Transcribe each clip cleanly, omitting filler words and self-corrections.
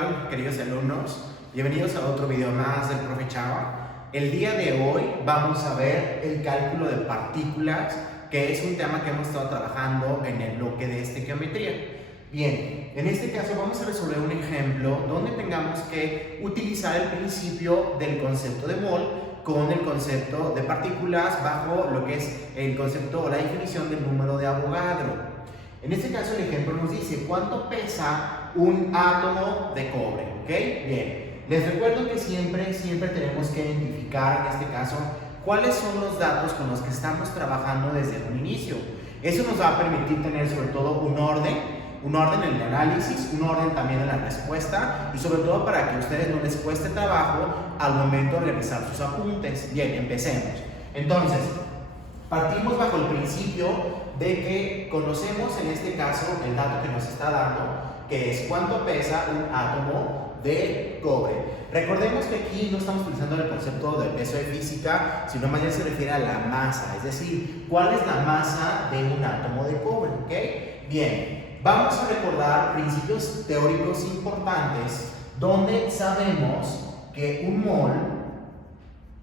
tal, queridos alumnos? Bienvenidos a otro video más del Profe Chava. El día de hoy vamos a ver el cálculo de partículas, que es un tema que hemos estado trabajando en el bloque de estequiometría. Bien, en este caso vamos a resolver un ejemplo donde tengamos que utilizar el principio del concepto de mol con el concepto de partículas bajo lo que es el concepto o la definición del número de Avogadro. En este caso el ejemplo nos dice cuánto pesa un átomo de cobre, ¿ok? Bien, les recuerdo que siempre tenemos que identificar, en este caso, cuáles son los datos con los que estamos trabajando desde un inicio. Eso nos va a permitir tener sobre todo un orden en el análisis, un orden también en la respuesta y sobre todo para que a ustedes no les cueste trabajo al momento de realizar sus apuntes. Bien, empecemos. Entonces, partimos bajo el principio de que conocemos en este caso el dato que nos está dando, que es cuánto pesa un átomo de cobre. Recordemos que aquí no estamos utilizando el concepto de peso de física, sino más bien se refiere a la masa, es decir, cuál es la masa de un átomo de cobre, ¿ok? Bien, vamos a recordar principios teóricos importantes donde sabemos que un mol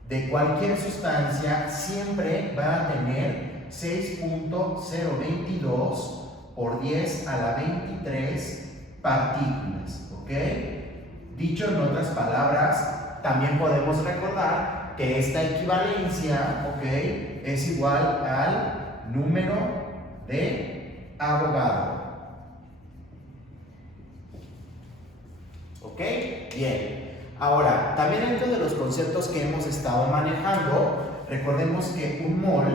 de cualquier sustancia siempre va a tener 6.022 por 10 a la 23 partículas, ¿ok? Dicho en otras palabras, también podemos recordar que esta equivalencia, ¿ok?, es igual al número de Avogadro. ¿Ok? Bien. Ahora, también dentro de los conceptos que hemos estado manejando, recordemos que un mol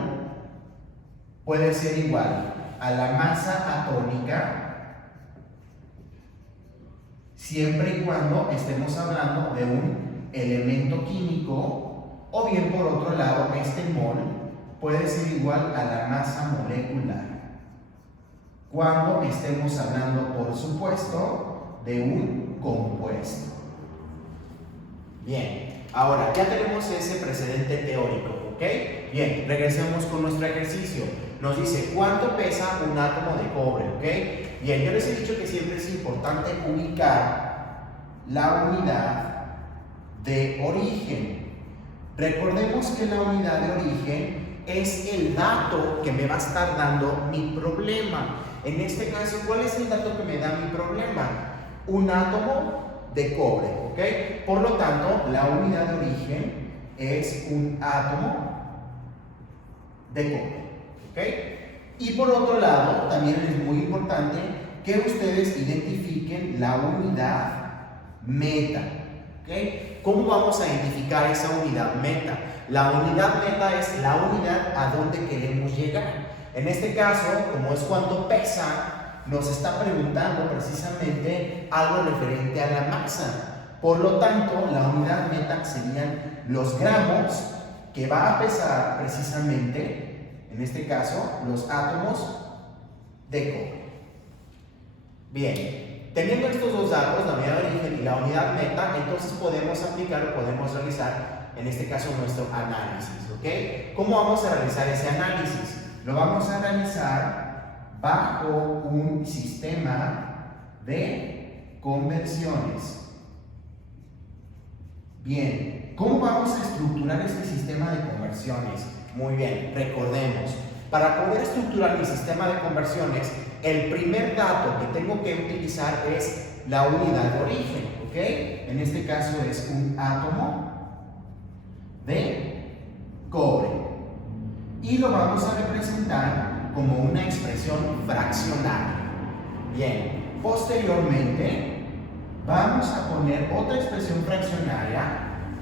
puede ser igual a la masa atómica siempre y cuando estemos hablando de un elemento químico, o bien por otro lado, este mol puede ser igual a la masa molecular cuando estemos hablando, por supuesto, de un compuesto. Bien, ahora ya tenemos ese precedente teórico, ¿ok? Bien, regresemos con nuestro ejercicio. Nos dice cuánto pesa un átomo de cobre, ¿ok? Bien, yo les he dicho que siempre es importante ubicar la unidad de origen. Recordemos que la unidad de origen es el dato que me va a estar dando mi problema. En este caso, ¿cuál es el dato que me da mi problema? Un átomo de cobre, ¿ok? Por lo tanto, la unidad de origen es un átomo de cobre, ¿ok? Y por otro lado, también es muy importante que ustedes identifiquen la unidad meta, ¿ok? ¿Cómo vamos a identificar esa unidad meta? La unidad meta es la unidad a donde queremos llegar. En este caso, como es cuánto pesa, nos está preguntando precisamente algo referente a la masa. Por lo tanto, la unidad meta serían los gramos que va a pesar precisamente, en este caso, los átomos de cobre. Bien, teniendo estos dos datos, la unidad de origen y la unidad meta, entonces podemos aplicar o podemos realizar, en este caso, nuestro análisis, ¿ok? ¿Cómo vamos a realizar ese análisis? Lo vamos a realizar bajo un sistema de conversiones. Bien, ¿cómo vamos a estructurar este sistema de conversiones? Muy bien, recordemos, para poder estructurar mi sistema de conversiones, el primer dato que tengo que utilizar es la unidad de origen, ¿ok? En este caso es un átomo de cobre. Y lo vamos a representar como una expresión fraccionaria. Bien, posteriormente vamos a poner otra expresión fraccionaria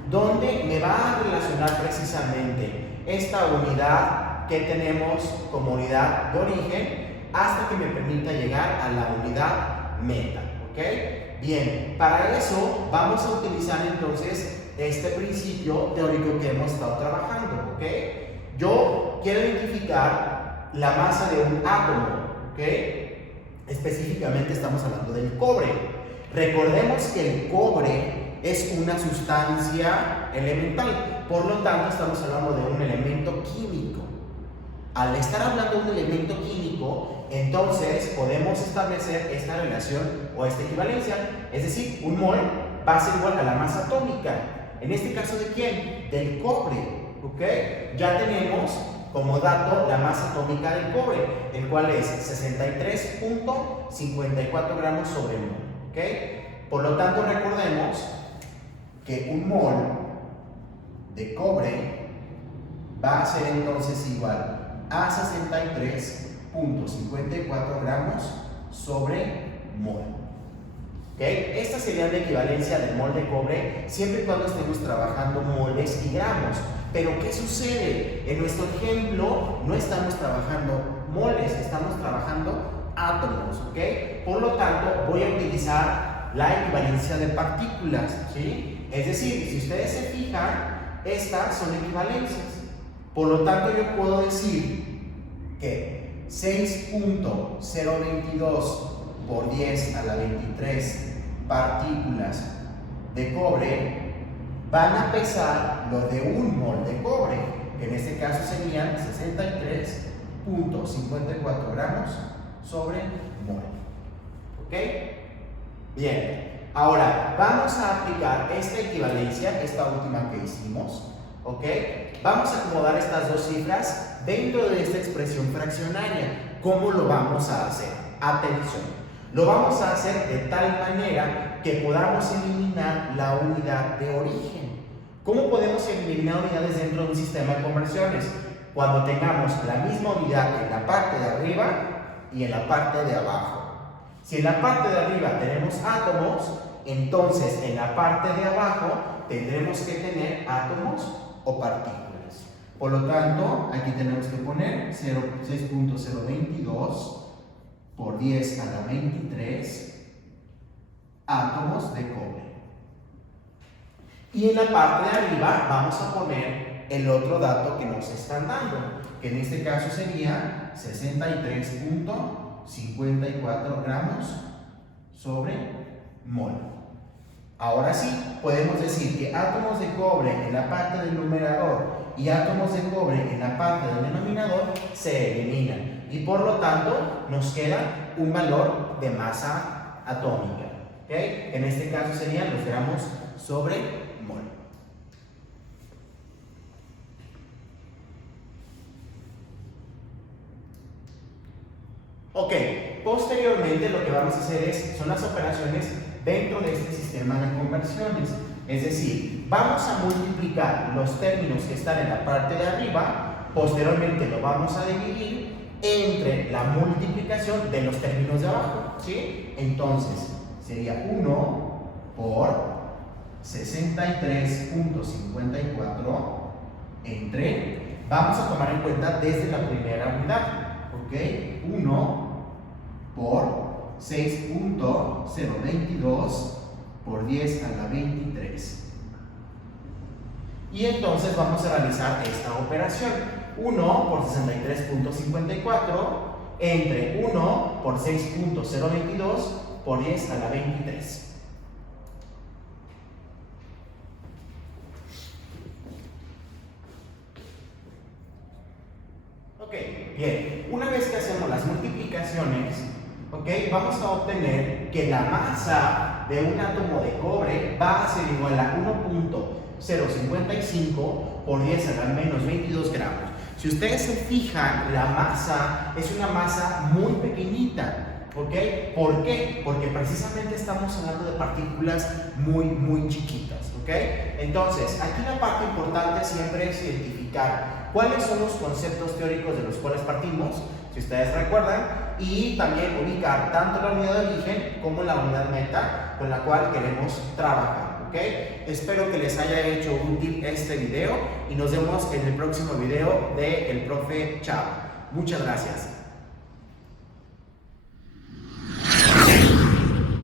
donde me va a relacionar precisamente esta unidad que tenemos como unidad de origen hasta que me permita llegar a la unidad meta, ¿ok? Bien, para eso vamos a utilizar entonces este principio teórico que hemos estado trabajando, ¿ok? Yo quiero identificar la masa de un átomo, ¿ok? Específicamente estamos hablando del cobre. Recordemos que el cobre es una sustancia elemental, por lo tanto estamos hablando de un elemento químico. Al estar hablando de un elemento químico, entonces podemos establecer esta relación o esta equivalencia. Es decir, un mol va a ser igual a la masa atómica. ¿En este caso de quién? Del cobre. ¿Ok? Ya tenemos como dato la masa atómica del cobre, el cual es 63.54 gramos sobre mol. ¿Ok? Por lo tanto, recordemos que un mol de cobre va a ser entonces igual a 63.54 gramos sobre mol. ¿Okay? Esta sería la equivalencia del mol de cobre siempre y cuando estemos trabajando moles y gramos. Pero ¿qué sucede? En nuestro ejemplo no estamos trabajando moles, estamos trabajando átomos. ¿Okay? Por lo tanto, voy a utilizar la equivalencia de partículas. ¿Sí? Es decir, si ustedes se fijan, estas son equivalencias. Por lo tanto, yo puedo decir que 6.022 por 10 a la 23 partículas de cobre van a pesar lo de un mol de cobre, que en este caso serían 63.54 gramos sobre mol. ¿Ok? Bien, ahora vamos a aplicar esta equivalencia, esta última que hicimos. ¿Ok? Vamos a acomodar estas dos cifras dentro de esta expresión fraccionaria. ¿Cómo lo vamos a hacer? Atención. Lo vamos a hacer de tal manera que podamos eliminar la unidad de origen. ¿Cómo podemos eliminar unidades dentro de un sistema de conversiones? Cuando tengamos la misma unidad en la parte de arriba y en la parte de abajo. Si en la parte de arriba tenemos átomos, entonces en la parte de abajo tendremos que tener átomos o partículas. Por lo tanto, aquí tenemos que poner 6.022 por 10 a la 23 átomos de cobre. Y en la parte de arriba vamos a poner el otro dato que nos están dando, que en este caso sería 63.54 gramos sobre mol. Ahora sí, podemos decir que átomos de cobre en la parte del numerador y átomos de cobre en la parte del denominador se eliminan. Y por lo tanto, nos queda un valor de masa atómica. ¿Okay? En este caso serían los gramos sobre mol. Ok, posteriormente lo que vamos a hacer son las operaciones dentro de este sistema de conversiones. Es decir, vamos a multiplicar los términos que están en la parte de arriba, posteriormente lo vamos a dividir entre la multiplicación de los términos de abajo, ¿sí? Entonces, sería 1 por 63.54 entre, vamos a tomar en cuenta desde la primera unidad, ¿ok? 1 por 6.022 por 10 a la 23. Y entonces vamos a realizar esta operación. 1 por 63.54 entre 1 por 6.022 por 10 a la 23. Ok, bien. Una vez que hacemos las multiplicaciones, vamos a obtener que la masa de un átomo de cobre va a ser igual a 1.055 por 10 a la menos 22 gramos. Si ustedes se fijan, la masa es una masa muy pequeñita, ¿ok? ¿Por qué? Porque precisamente estamos hablando de partículas muy chiquitas, ¿ok? Entonces, aquí la parte importante siempre es identificar cuáles son los conceptos teóricos de los cuales partimos, si ustedes recuerdan, y también ubicar tanto la unidad de origen como la unidad meta con la cual queremos trabajar. ¿Okay? Espero que les haya hecho útil este video y nos vemos en el próximo video del profe Chava. Muchas gracias.